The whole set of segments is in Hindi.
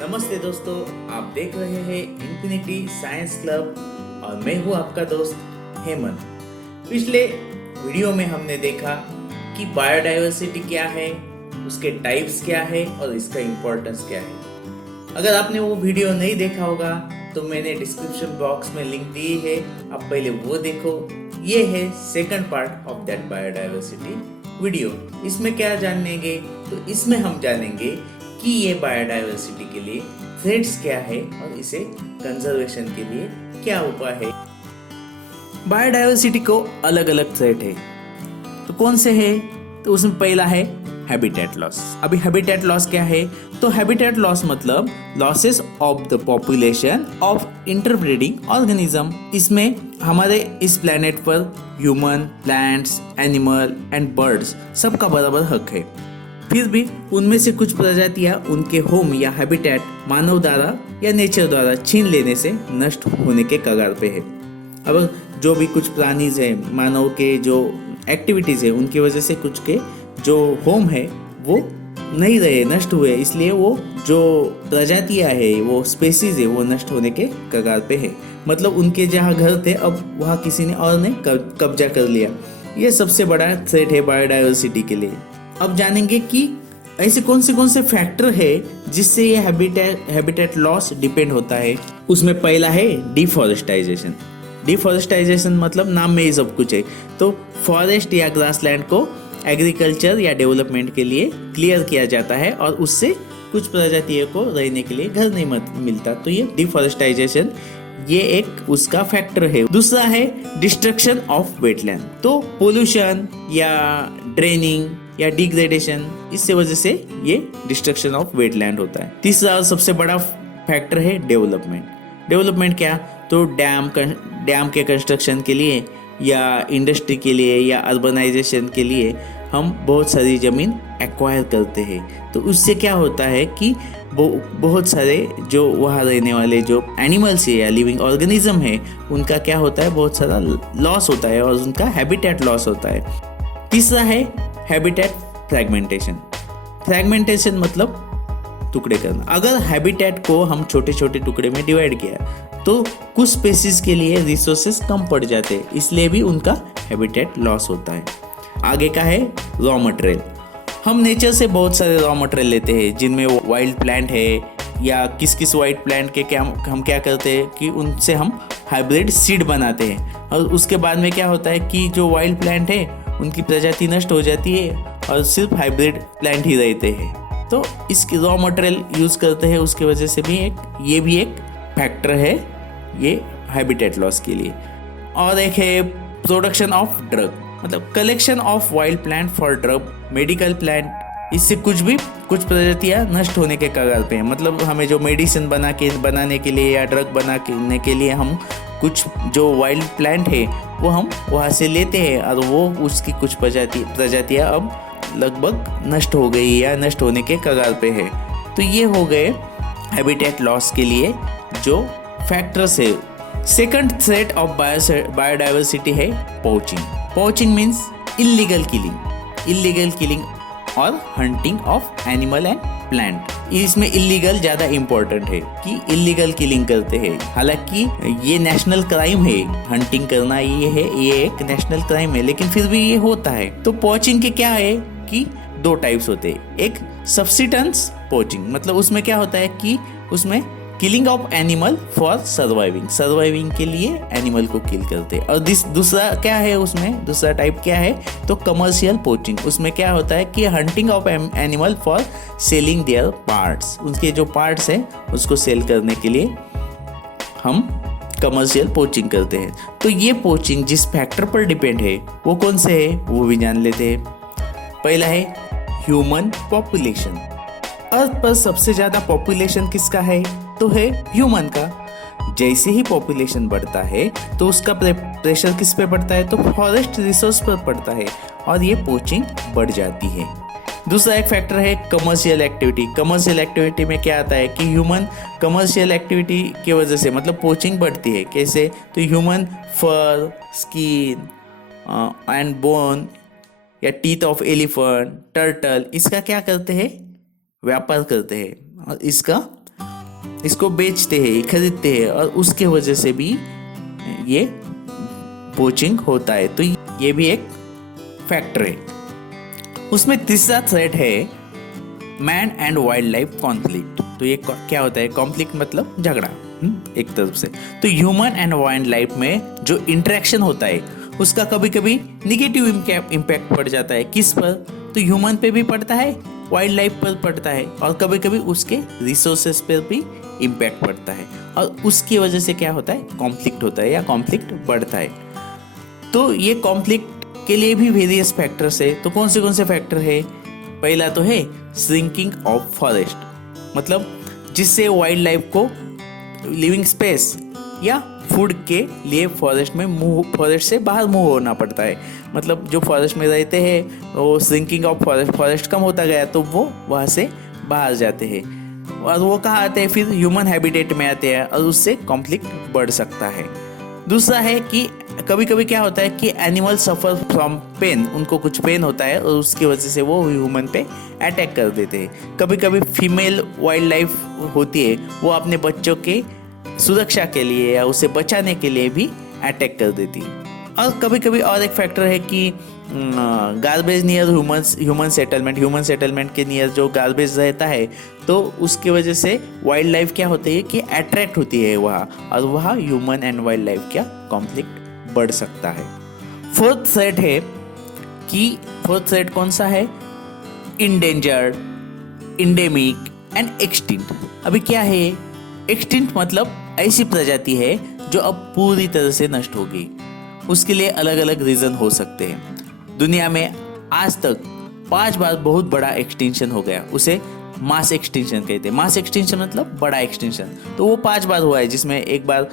नमस्ते दोस्तों, आप देख रहे हैं इन्फिनिटी साइंस क्लब और मैं हूं आपका दोस्त हेमंत। पिछले वीडियो में हमने देखा कि बायोडाइवर्सिटी क्या है, उसके टाइप्स क्या है और इसका इम्पोर्टेंस क्या है। अगर आपने वो वीडियो नहीं देखा होगा तो मैंने डिस्क्रिप्शन बॉक्स में लिंक दी है, आप पहले वो देखो। ये है second part of that biodiversity video. इसमें क्या जानेंगे, तो इसमें हम जानेंगे कि ये बायोडाइवर्सिटी के लिए थ्रेट्स क्या है और इसे कंजर्वेशन के लिए क्या उपाय है। बायोडाइवर्सिटी को अलग अलग थ्रेट है, तो कौन से है? तो उसमें पहला है हैबिटेट लॉस। अभी हैबिटेट लॉस क्या है? तो हैबिटेट लॉस मतलब losses of the population of interbreeding organism. इसमें हमारे इस प्लेनेट पर human, plants, animal and birds सबका बराबर हक है। फिर भी उनमें से कुछ प्रजातियां उनके होम या हैबिटेट मानव द्वारा या नेचर द्वारा छीन लेने से नष्ट होने के कगार पे है। अब जो भी कुछ प्राणीज हैं, मानव के जो एक्टिविटीज है, उनकी वजह से कुछ के जो होम है वो नहीं रहे, नष्ट हुए, इसलिए वो जो प्रजातियां है, वो स्पेसीज है, वो नष्ट होने के कगार पे है। मतलब उनके जहाँ घर थे अब वहाँ किसी ने और ने कब्जा कर लिया। ये सबसे बड़ा थ्रेट है बायोडाइवर्सिटी के लिए। अब जानेंगे कि ऐसे कौन से फैक्टर है जिससे ये हैबिटेट लॉस डिपेंड होता है। उसमें पहला है डिफॉरेस्टाइजेशन। डिफॉरेस्टाइजेशन मतलब नाम में ही सब कुछ है। तो फॉरेस्ट या ग्रासलैंड को एग्रीकल्चर या डेवलपमेंट के लिए क्लियर किया जाता है और उससे कुछ प्रजातियों को रहने के लिए घर नहीं मिलता, तो ये डिफॉरेस्टाइजेशन ये एक उसका फैक्टर है। दूसरा है डिस्ट्रक्शन ऑफ वेटलैंड। तो पोल्यूशन या ड्रेनिंग या डिग्रेडेशन, इससे वजह से ये डिस्ट्रक्शन ऑफ वेटलैंड होता है। तीसरा और सबसे बड़ा फैक्टर है डेवलपमेंट। डेवलपमेंट क्या? तो डैम के कंस्ट्रक्शन के लिए या इंडस्ट्री के लिए या अर्बनाइजेशन के लिए हम बहुत सारी ज़मीन एक्वायर करते हैं। तो उससे क्या होता है कि बहुत सारे जो वहाँ रहने वाले जो एनिमल्स है या लिविंग ऑर्गेनिज्म है, उनका क्या होता है, बहुत सारा लॉस होता है और उनका हैबिटेट लॉस होता है। तीसरा है हैबिटेट फ्रैगमेंटेशन। फ्रैगमेंटेशन मतलब टुकड़े करना। अगर हैबिटेट को हम छोटे छोटे टुकड़े में डिवाइड किया तो कुछ स्पेसीज के लिए रिसोर्सेज कम पड़ जाते हैं, इसलिए भी उनका हैबिटेट लॉस होता है। आगे का है रॉ मटेरियल। हम नेचर से बहुत सारे रॉ मटेरियल लेते हैं, जिनमें वाइल्ड प्लांट है या किस वाइल्ड प्लांट के क्या हम क्या करते हैं कि उनसे हम हाइब्रिड सीड बनाते हैं और उसके बाद में क्या होता है कि जो वाइल्ड प्लांट है उनकी प्रजाति नष्ट हो जाती है और सिर्फ हाइब्रिड प्लांट ही रहते हैं। तो इसके रॉ मटेरियल यूज़ करते हैं, उसकी वजह से भी ये भी एक फैक्टर है ये हैबिटेट लॉस के लिए। और एक है प्रोडक्शन ऑफ ड्रग, मतलब collection of wild plant for drug, medical plant. इससे कुछ प्रजातियां नष्ट होने के कगार पे हैं। मतलब हमें जो मेडिसिन बनाने के लिए या ड्रग बनाने के लिए हम कुछ जो वाइल्ड प्लांट है वो हम वहाँ से लेते हैं और वो उसकी कुछ प्रजातियां अब लगभग नष्ट हो गई या नष्ट होने के कगार पे है। तो ये हो गए हैबिटेट लॉस के लिए जो फैक्टर्स है। सेकंड थ्रेट ऑफ बायोडाइवर्सिटी है poaching. Poaching means illegal killing और hunting of animal and plant. इसमें इल्लीगल ज़्यादा इम्पोर्टेंट है कि इल्लीगल किलिंग करते हैं। हालांकि ये नेशनल क्राइम है, हंटिंग करना ये एक नेशनल क्राइम है, लेकिन फिर भी ये होता है। तो पोचिंग के क्या है कि दो टाइप्स होते हैं। एक सब्सिस्टेंस पोचिंग, मतलब उसमें क्या होता है कि उसमें killing of animal for surviving के लिए एनिमल को किल करते हैं। और दूसरा क्या है, उसमें दूसरा टाइप क्या है, तो कमर्शियल पोचिंग। उसमें क्या होता है कि hunting of animal for selling their parts, उनके जो पार्ट्स हैं उसको सेल करने के लिए हम कमर्शियल पोचिंग करते हैं। तो ये पोचिंग जिस फैक्टर पर डिपेंड है वो कौन से है वो भी जान लेते हैं। पहला है ह्यूमन पॉपुलेशन। अर्थ पर सबसे ज़्यादा पॉपुलेशन किसका है? तो है ह्यूमन का। जैसे ही पॉपुलेशन बढ़ता है तो उसका प्रेशर किस पे पड़ता है? तो फॉरेस्ट रिसोर्स पर पड़ता है और ये पोचिंग बढ़ जाती है। दूसरा एक फैक्टर है कमर्शियल एक्टिविटी। कमर्शियल एक्टिविटी में क्या आता है कि ह्यूमन कमर्शियल एक्टिविटी की वजह से मतलब पोचिंग बढ़ती है। कैसे? तो human fur, skin and bone या टीथ ऑफ एलिफेंट, टर्टल, इसका क्या करते हैं? व्यापार करते हैं और इसका इसको बेचते हैं, खरीदते हैं, और उसके वजह से भी ये पोचिंग होता है। तो ये भी एक फैक्टर है। उसमें तीसरा थ्रेट है man and wild life conflict. तो ये क्या होता है? कॉन्फ्लिक्ट मतलब झगड़ा, एक तरफ से। तो ह्यूमन एंड वाइल्ड लाइफ में जो इंटरेक्शन होता है उसका कभी कभी निगेटिव इम्पैक्ट पड़ जाता है। किस पर? तो ह्यूमन पे भी पड़ता है, वाइल्ड लाइफ पर पड़ता है, और कभी कभी उसके रिसोर्सेस पर भी इम्पैक्ट पड़ता है, और उसकी वजह से क्या होता है? कॉन्फ्लिक्ट होता है या कॉन्फ्लिक्ट बढ़ता है। तो ये कॉन्फ्लिक्ट के लिए भी वेरियस फैक्टर्स है। तो कौन से फैक्टर है? पहला तो है श्रिंकिंग ऑफ फॉरेस्ट, मतलब जिससे वाइल्ड लाइफ को लिविंग स्पेस या फूड के लिए फॉरेस्ट से बाहर मूव होना पड़ता है। मतलब जो फॉरेस्ट में रहते हैं वो श्रिंकिंग ऑफ फॉरेस्ट कम होता गया, तो वो वहाँ से बाहर जाते हैं, और वो कहाँ आते हैं? फिर ह्यूमन हैबिटेट में आते हैं, और उससे कॉन्फ्लिक्ट बढ़ सकता है। दूसरा है कि कभी कभी क्या होता है कि एनिमल सफ़र फ्रॉम पेन, उनको कुछ पेन होता है और उसकी वजह से वो ह्यूमन पे अटैक कर देते हैं। कभी कभी फीमेल वाइल्ड लाइफ होती है, वो अपने बच्चों के सुरक्षा के लिए या उसे बचाने के लिए भी अटैक कर देती है। और कभी कभी और एक फैक्टर है कि गार्बेज नियर ह्यूमन सेटलमेंट के नियर जो गार्बेज रहता है, तो उसकी वजह से वाइल्ड लाइफ क्या होती है कि अट्रैक्ट होती है वहाँ, और वहाँ ह्यूमन एंड वाइल्ड लाइफ क्या कॉन्फ्लिक्ट बढ़ सकता है। फोर्थ थ्रेट कौन सा है? Endangered, endemic and extinct. अभी क्या है? एक्सटिंक्ट मतलब ऐसी प्रजाति है जो अब पूरी तरह से नष्ट हो गई। उसके लिए अलग अलग रीजन हो सकते हैं। दुनिया में आज तक 5 बार बहुत बड़ा एक्सटिंक्शन हो गया, उसे मास एक्सटिंक्शन कहते हैं। मास एक्सटिंक्शन मतलब बड़ा एक्सटिंक्शन, तो वो 5 बार हुआ है, जिसमें एक बार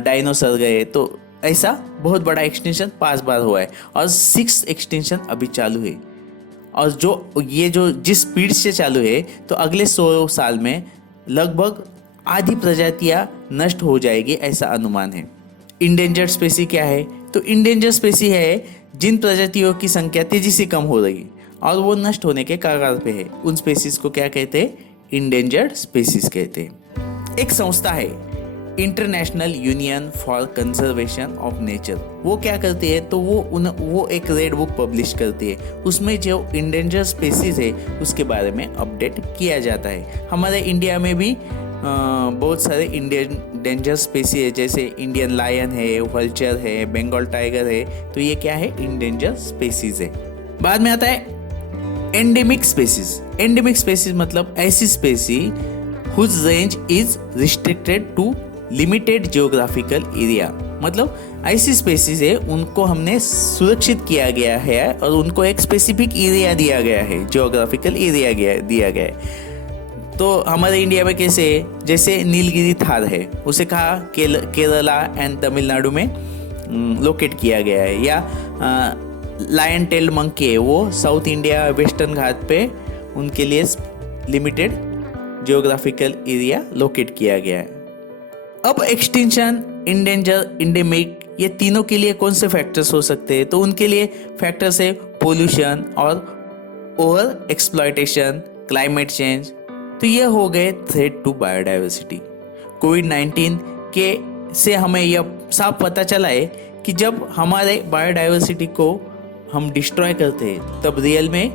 डायनासोर गए, तो ऐसा बहुत बड़ा एक्सटिंक्शन 5 बार हुआ है, और 6 एक्सटिंक्शन अभी चालू है। और जो जिस स्पीड से चालू है, तो अगले 100 साल में लगभग आधी प्रजातियां नष्ट हो जाएगी, ऐसा अनुमान है। इंडेंजर्ड स्पेसी क्या है? तो इंडेंजर्ड स्पेसी है जिन प्रजातियों की संख्या तेजी से कम हो रही है और वो नष्ट होने के कगार पे है, उन स्पेसीज को क्या कहते हैं? इंडेंजर्ड स्पेसीज कहते हैं। एक संस्था है international union for conservation of nature. वो क्या करती है? तो वो एक रेड बुक पब्लिश करती है, उसमें जो इंडेंजर्ड स्पेसीज है उसके बारे में अपडेट किया जाता है। हमारे इंडिया में भी बहुत सारे इंडेंजर स्पेसी है, जैसे इंडियन लायन है, वल्चर है, बंगाल टाइगर है, तो ये क्या है? इंडेंजर स्पेसीज है। बाद में आता है एंडेमिक स्पेसीज। एंडेमिक स्पेसीज मतलब ऐसी species whose range is restricted to limited geographical area. मतलब ऐसी स्पेसीज है उनको हमने सुरक्षित किया गया है और उनको एक स्पेसिफिक एरिया दिया गया है, जियोग्राफिकल एरिया दिया गया है। तो हमारे इंडिया में कैसे? जैसे नीलगिरी थार है, उसे कहा केरला एंड तमिलनाडु में लोकेट किया गया है। या लायन टेल्ड मंकी है, वो साउथ इंडिया वेस्टर्न घाट पे उनके लिए लिमिटेड जियोग्राफिकल एरिया लोकेट किया गया है। अब एक्सटिंक्शन, इंडेंजर, इंडेमिक, ये तीनों के लिए कौन से फैक्टर्स हो सकते हैं? तो उनके लिए फैक्टर्स है पोल्यूशन और ओवर एक्सप्लॉयटेशन, क्लाइमेट चेंज। तो ये हो गए थ्रेट टू बायोडाइवर्सिटी। कोविड-19 के से हमें यह साफ पता चला है कि जब हमारे बायोडाइवर्सिटी को हम डिस्ट्रॉय करते हैं, तब रियल में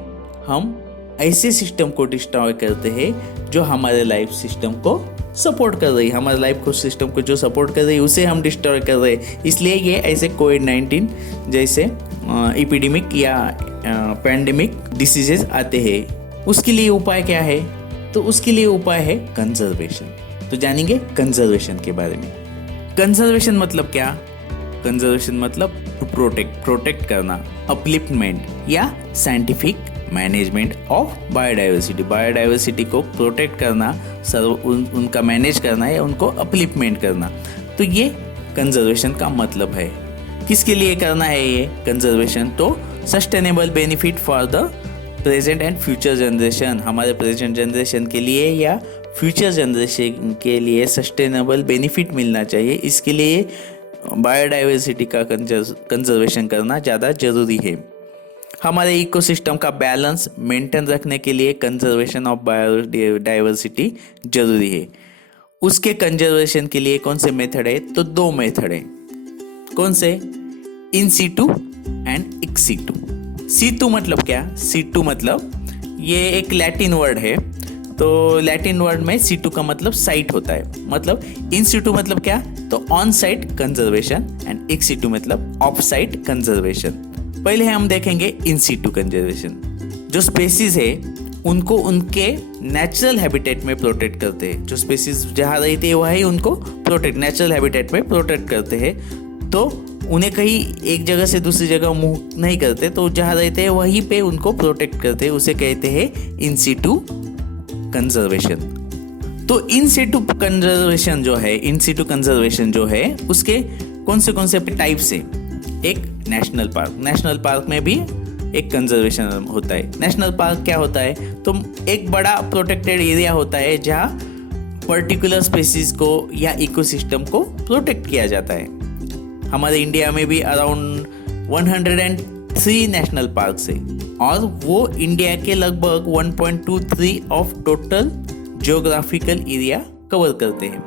हम ऐसे सिस्टम को डिस्ट्रॉय करते हैं जो हमारे लाइफ सिस्टम को सपोर्ट कर रही है। हमारे लाइफ को सिस्टम को जो सपोर्ट कर रही है उसे हम डिस्ट्रॉय कर रहे हैं। इसलिए ये ऐसे कोविड-19 जैसे एपिडेमिक या पैंडेमिक डिसीजेस आते हैं। उसके लिए उपाय क्या है? तो उसके लिए उपाय है कंजर्वेशन। तो जानेंगे कंजर्वेशन के बारे में। कंजर्वेशन मतलब क्या? कंजर्वेशन मतलब टू प्रोटेक्ट करना, अपलिफ्टमेंट या scientific management of biodiversity. Biodiversity को प्रोटेक्ट करना, उनका मैनेज करना या उनको अपलिफ्टमेंट करना। तो ये कंजर्वेशन का मतलब है। किसके लिए करना है ये कंजर्वेशन? तो sustainable benefit for the present and future generation. हमारे प्रेजेंट जनरेशन के लिए या फ्यूचर जनरेशन के लिए सस्टेनेबल बेनिफिट मिलना चाहिए। इसके लिए बायोडाइवर्सिटी का कंजर्वेशन करना ज़्यादा ज़रूरी है। हमारे इकोसिस्टम का बैलेंस मेंटेन रखने के लिए कंजर्वेशन ऑफ बायोडाइवर्सिटी जरूरी है। उसके कंजर्वेशन के लिए कौन से मेथड है? तो 2 मेथड है। कौन से? In situ and ex situ. Situ मतलब क्या? सीटू मतलब ये एक लैटिन वर्ड है, तो लैटिन वर्ड में सीटू का मतलब साइट होता है। मतलब इन सीटू मतलब क्या? तो on site conservation and ex situ मतलब ऑफ साइट कंजर्वेशन। पहले हम देखेंगे इन सीटू कंजर्वेशन। जो स्पेसीज है उनको उनके नेचुरल हैबिटेट में प्रोटेक्ट करते हैं। जो स्पेसीज जहाँ रहते हैं वही उनको नेचुरल हैबिटेट में प्रोटेक्ट करते हैं। तो उन्हें कहीं एक जगह से दूसरी जगह मूव नहीं करते, तो जहाँ रहते हैं वहीं पे उनको प्रोटेक्ट करते हैं। उसे कहते हैं इन सीटू कंजर्वेशन। तो इन सीटू कंजर्वेशन जो है उसके कौन से टाइप्स है? एक नेशनल पार्क में भी एक कंजर्वेशन होता है। नेशनल पार्क क्या होता है? तो एक बड़ा प्रोटेक्टेड एरिया होता है जहाँ पर्टिकुलर स्पीसीज को या इकोसिस्टम को प्रोटेक्ट किया जाता है। हमारे इंडिया में भी अराउंड 103 नेशनल पार्क्स है और वो इंडिया के लगभग 1.23 of total geographical area cover करते हैं।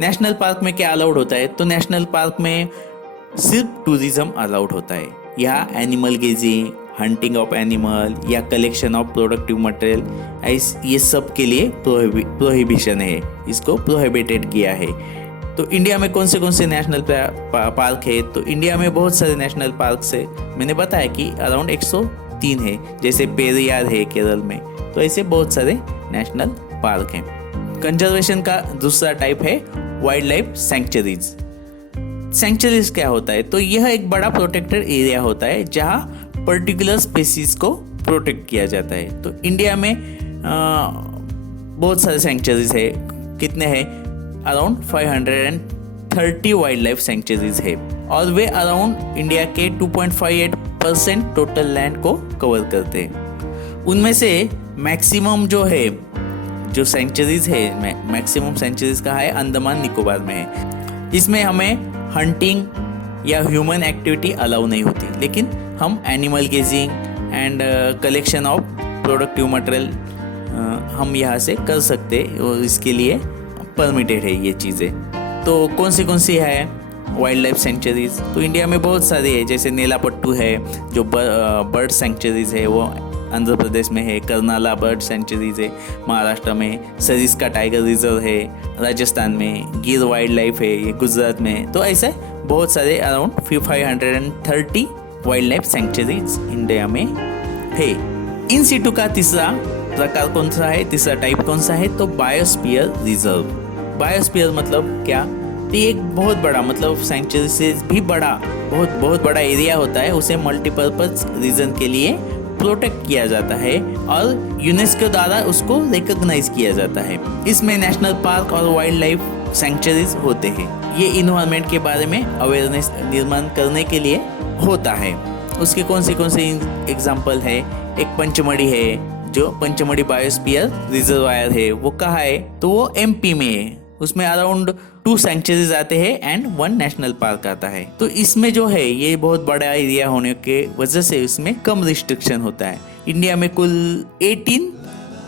नेशनल पार्क में क्या अलाउड होता है? तो नेशनल पार्क में सिर्फ टूरिज्म अलाउड होता है। यहाँ animal grazing, hunting of animal या कलेक्शन ऑफ प्रोडक्टिव मटेरियल, ये सब के लिए प्रोहिबिशन है, इसको प्रोहिबिटेड किया है। तो इंडिया में कौन से नेशनल पार्क है? तो इंडिया में बहुत सारे नेशनल पार्क है। मैंने बताया कि अराउंड 103 है, जैसे पेरियार है केरल में। तो ऐसे बहुत सारे नेशनल पार्क हैं। कंजर्वेशन का दूसरा टाइप है वाइल्ड लाइफ सेंचुरीज। सेंचुरीज क्या होता है? तो यह एक बड़ा प्रोटेक्टेड एरिया होता है जहाँ पर्टिकुलर स्पीसीज को प्रोटेक्ट किया जाता है। तो इंडिया में बहुत सारे सेंचुरीज है। कितने हैं? अराउंड 530 वाइल्ड लाइफ सेंचुरीज है और वे अराउंड इंडिया के 2.58% टोटल लैंड को कवर करते हैं। उनमें से मैक्सिमम जो सेंचुरीज है, मैक्सिमम सेंचुरीज कहाँ है? अंडमान निकोबार में है। इसमें हमें हंटिंग या ह्यूमन एक्टिविटी अलाउ नहीं होती, लेकिन हम animal grazing and collection of productive material हम यहाँ से कर सकते और इसके लिए परमिटेड है ये चीज़ें। तो कौन सी है वाइल्ड लाइफ सेंचुरीज? तो इंडिया में बहुत सारी है, जैसे नेलापट्टू है जो बर्ड सेंचुरीज है, वो आंध्र प्रदेश में है। कर्नाला बर्ड सेंचुरीज है महाराष्ट्र में। सरिस्का टाइगर रिजर्व है राजस्थान में। गिर वाइल्ड लाइफ है ये गुजरात में। तो ऐसे बहुत सारे around 530 wild life sanctuaries India में है। इन सीटू का तीसरा प्रकार कौन सा है? तीसरा टाइप कौन सा है? तो बायोस्फीयर रिजर्व। बायोस्फीयर मतलब क्या? तो एक बहुत बड़ा, मतलब सेंचुरी से भी बड़ा, बहुत बड़ा एरिया होता है। उसे मल्टीपर्पज रीजन के लिए प्रोटेक्ट किया जाता है और यूनेस्को द्वारा उसको रिकॉग्नाइज किया जाता है। इसमें नेशनल पार्क और वाइल्ड लाइफ सेंचुरीज होते हैं। ये इन्वायरमेंट के बारे में अवेयरनेस निर्माण करने के लिए होता है। उसके कौन से एग्जाम्पल है? एक पंचमढ़ी है, जो पंचमढ़ी बायोस्फीयर रिजर्वायर है, वो कहाँ है? तो वो एमपी में है। उसमें अराउंड 2 सेंचुरीज आते हैं एंड 1 नेशनल पार्क आता है। तो इसमें जो है ये बहुत बड़ा एरिया होने के वजह से इसमें कम रिस्ट्रिक्शन होता है। इंडिया में कुल 18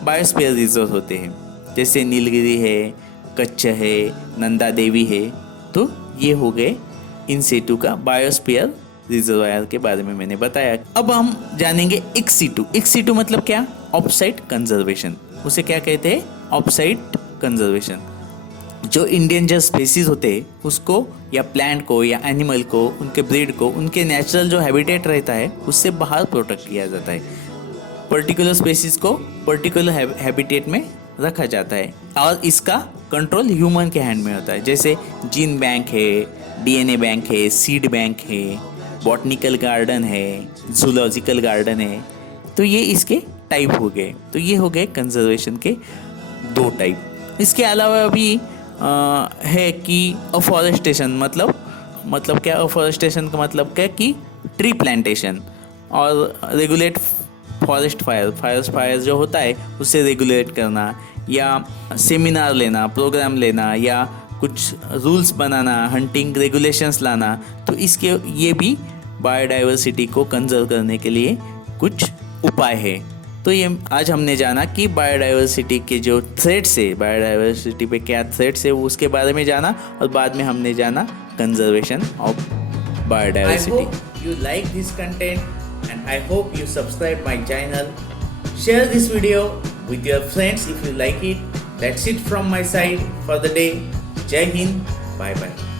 बायोस्फीयर रिजर्व होते हैं, जैसे नीलगिरी है, कच्छ है, नंदा देवी है। तो ये हो गए इन सीटू का बायोस्फीयर रिजर्वायर के बारे में मैंने बताया। अब हम जानेंगे एक्स सीटू मतलब क्या? Offsite conservation. उसे क्या कहते हैं? Offsite conservation. जो इंडियन स्पीसीज होते हैं उसको या प्लांट को या एनिमल को, उनके ब्रीड को, उनके नेचुरल जो हैबिटेट रहता है उससे बाहर प्रोटेक्ट किया जाता है। पर्टिकुलर स्पीसीज को पर्टिकुलर हैबिटेट में रखा जाता है और इसका कंट्रोल ह्यूमन के हैंड में होता है। जैसे जीन बैंक है, डीएनए बैंक है, सीड बैंक है, बॉटनिकल गार्डन है, जूलॉजिकल गार्डन है। तो ये इसके टाइप हो गए। तो ये हो गए कंजर्वेशन के 2 टाइप। इसके अलावा भी है कि अफॉरेस्टेशन मतलब क्या? अफॉरेस्टेशन का मतलब क्या कि ट्री प्लांटेशन और रेगुलेट फॉरेस्ट फायर जो होता है उसे रेगुलेट करना, या सेमिनार लेना, प्रोग्राम लेना, या कुछ रूल्स बनाना, हंटिंग रेगुलेशंस लाना। तो इसके ये भी बायोडाइवर्सिटी को कंजर्व करने के लिए कुछ उपाय है। तो ये आज हमने जाना कि बायोडाइवर्सिटी के जो थ्रेट्स है, बायोडाइवर्सिटी पे क्या थ्रेट्स है वो उसके बारे में जाना, और बाद में हमने जाना conservation of biodiversity. I hope you like this content and I hope you subscribe my channel. Share this video with your friends if you like it. That's it from my side for the day. Jai Hind. Bye bye.